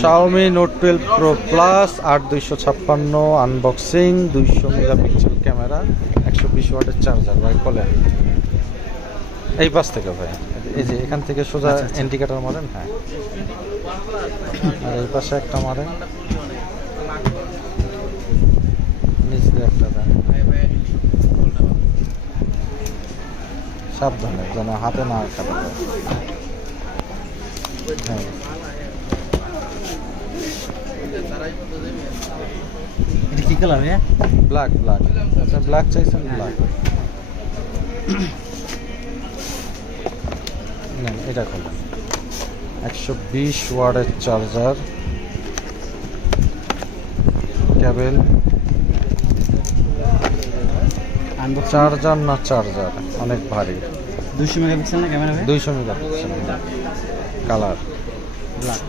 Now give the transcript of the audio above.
Xiaomi Note 12 Pro Plus 8256 unboxing, 200 megapixel camera, 120 ওয়াটের charger. ভাই খোলেন এই পাশ থেকে ভাই, এই যে এখান থেকে সোজা ইন্ডিকেটর মারেন। হ্যাঁ, আর এই পাশে একটা মারেন, নিচ দিয়ে একটা দেন। সাবধানে যেন হাতে না কাটে। হ্যাঁ, এটা কি কালার ভাইয়া? Black black. আচ্ছা ব্ল্যাক চাইছেন? ব্ল্যাক নেন, এটা খোলেন। 120 ওয়াটের চার্জার, কেবল, চার্জার না চার্জার, অনেক ভারী। 200 মেগাপিক্সেল না ক্যামেরা ভাই? 200 মেগাপিক্সেল, কালার ব্ল্যাক।